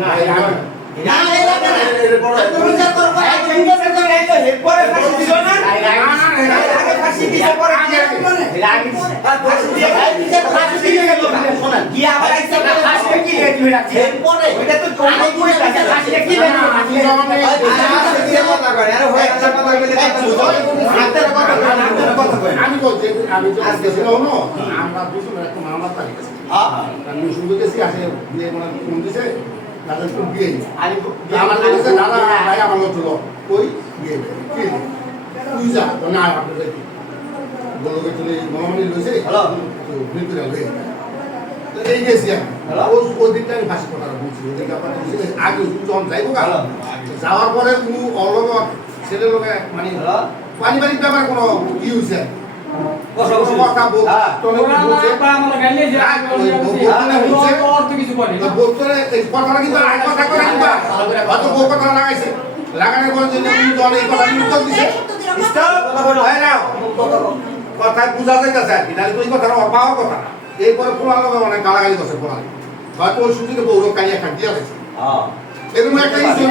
আমার না এই লাগে না তুমি বিচার করো এই যে বিচার করো এই তো এরপরে ফাঁসি দিল না? আগে ফাঁসি দিছে পরে কি হবে? এটা আগে আর ফাঁসি দিয়ে এই বিচার ফাঁসি দিয়ে গেল না। শোনেন। কি আবার আইসা বলে ফাঁসি কি রে তুমি রাখছি? এরপরে ওইটা তো কোন করে রাখছে। ফাঁসি কি রে ফাঁসি দিয়ে। কথা কয় আরে হয়ে আমি তো আমরা দুজন একটা মামলা তারিখ আছে আমি শুনতে গেছি আসে মানে ফোন দিছে তাদের তো বিয়ে আমি আমার কাছে দাদা ভাই আমার লোক। ওই বিয়ে কি তুই যা না আপনাদের বলবে তুমি মহামারী লইছে হ্যালো। তো হয়ে এই গেছি আমি ওই ওই দিনটা আমি ফাঁসি কথা বলছি। ওই আপনার আগে যখন যাইবো যাওয়ার পরে কোনো অলগত ছেলে লোকে মানে পারিবারিক ব্যাপার কোনো কি হয়েছে? হ্যাঁ। এই আর কথা লাগানোর পরে দলে এই কথা উত্তর দিছে। কথা বলো। হয় না কথা বুঝা যাইতেছে আর কি নাহলে তো এই কথাটা অপাও কথা। এরপরে পোলার লোক অনেক গালাগালি করছে পোলার। হয়তো ওই সুযোগে বউর কালিয়া খাটিয়ে গেছে হ্যাঁ। এরকম একটা ইস্যু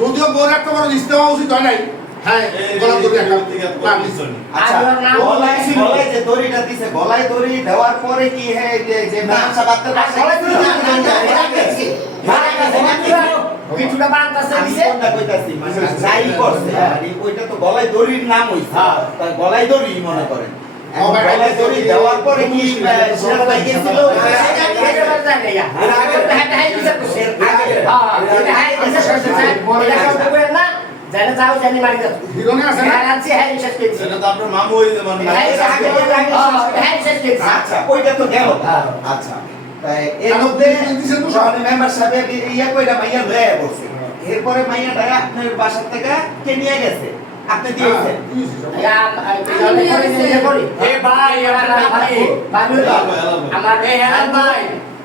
যদিও বউর একটা বড় ইস্তেমা উচিত হয় নাই হ্যাঁ গোলাপ যদি একটা না, নিশ্চয়। আচ্ছা গলায় গলায় যে দড়িটা দিছে গলায় দড়ি দেওয়ার পরে কি হে যে যে মাংসা বাঁধতে পারছে গলায় দড়ি না না না এরা গেছে মারা গেছে নাকি কিছুটা বান্তাছে দিছে কোনটা কইতাছি মানে যাই করছে মানে ওইটা তো গলায় দড়ির নাম হইছে তাই গলায় দড়ি মনে করেন গলায় দড়ি দেওয়ার পরে কি সেটা পাই সেটা এটা জানে ইয়া এটা এটা হাই বিচার করছে হ্যাঁ এটা এটা সব করে না জানে যাও জানি মারি দাও হিরোনে আছে না? হ্যাঁ আছে সেটা তো আপনার মামু মানে হাই বিচার করছে। আচ্ছা। ওইটা তো গেল। হ্যাঁ। আচ্ছা। তাই এর মধ্যে সহনে মেম্বার সাহেব ইয়া কইরা মাইয়া লয়ে পড়ছে এরপরে মাইয়াটা আপনার বাসা থেকে কে নিয়ে গেছে? আপনি দিয়েছেন। ইয়া আমি করি এ ভাই আমার ভাই আমার ভাই।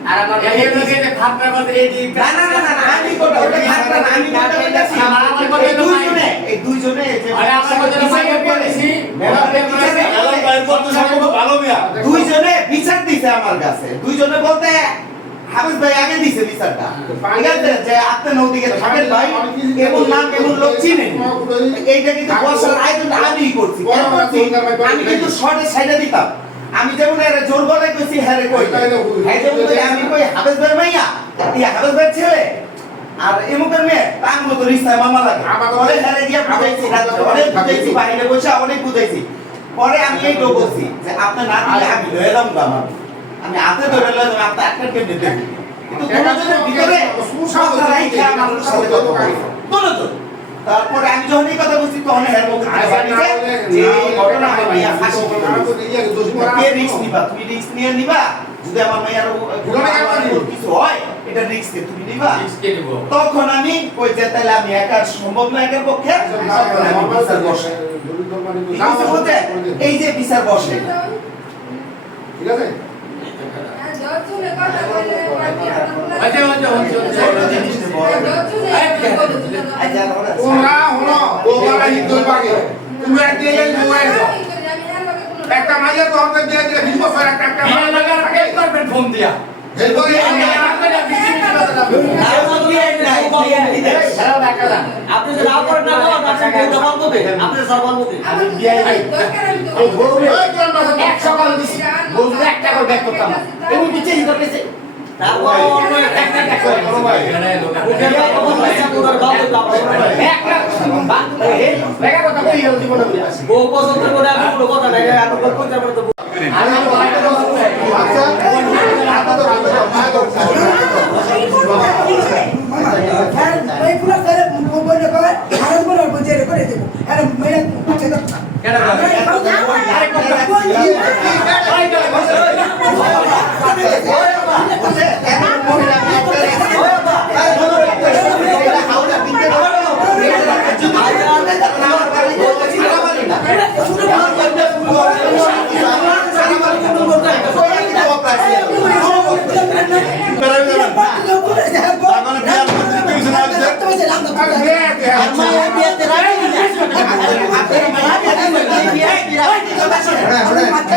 আর আমার এই লোকে ভাবনা করে এই না না না না আমি কোটা ওটা খাতরা না আমি কোটা কইতাছি আমার কথা। দুইজনে এই দুইজনে আরে আমার কথা ভাই বলেছি। এলাম ভাই কত সম্পর্ক ভালো মিয়া। দুইজনে বিচার দিছে আমার কাছে। দুইজনে বলতে হাফিজ ভাই আগে দিছে বিচারটা। ঠিক যে আপনি নদীকে থাকেন ভাই এমন নাম এমন লোক চিনেন? এইটা কিন্তু বসার আয়োজন আমি করছি? আমি কিন্তু শর্টে সাইডে দিতাম। আমি যেমন এর জোর গলায় কইছি হ্যাঁ রে কই? হ্যাঁ যেমন আমি কই হাফেজ ভাই মাইয়া? ইয়া হাফেজ ভাই ছেলে? আর এমুকের মেয়ে? তাঙ্গুলো তো রিস্তায় মামা লাগে। অনেক হারে গিয়া বুঝাইছি অনেক বুঝাইছি বাইরে বসে অনেক বুঝাইছি। পরে আমি এই তো বলছি যে আপনি না দিলে আমি লয়ে গা আমার। আমি হাতে ধরে লয়ে যাব আপনি একটা কেমনে দেখি কিন্তু দুজনের ভিতরে কথা রাইখা আমার সাথে কথা বলছি। দুজন। তারপরে আমি কথা বলছি তখন থেকে বাড়িতে যে এই ঘটনা হয় ভাইয়া ফাঁসি। কে রিস্ক নিবা তুমি রিস্ক নিয়ে নিবা যদি আমার মাইয়ার কিছু হয় এটা রিস্ক তুমি নিবা কে নিব তখন আমি কই যে তাহলে আমি একা সম্ভব না একার পক্ষে বলতে এই যে বিচার বসে ঠিক আছে তুমি এক দিয়ে মোবাইল একটা মাইয়া তো আমাদের দিয়ে দিলে বিশ বছর একটা একটা বিয়ে লাগার আগে করবেন ফোন দিয়া। এরপরে আমি আপনাদের বেশি বেশি কথা যাবে সারা টাকা না আপনি যদি না করেন না করেন আপনি বউ জবান দেবেন আপনি জবান দেবেন আমি বিয়াই নাই এই গরু এক সকাল দিছি। গরু একটা করে ব্যাক করতাম। এমন নিচে করতেছে তারপর অন্য একটা একটা একটা করে বড় ভাই উঠে যাওয়ার পর পয়সা কোথার দাও দাও একটা বা এই দেখা কথা কই হল জীবনে বলে আসি বউ পছন্দ করে আমি কোনো কথা নাই এত করে কোন যাবে তো আমি তো একটা কথা বলতে আমার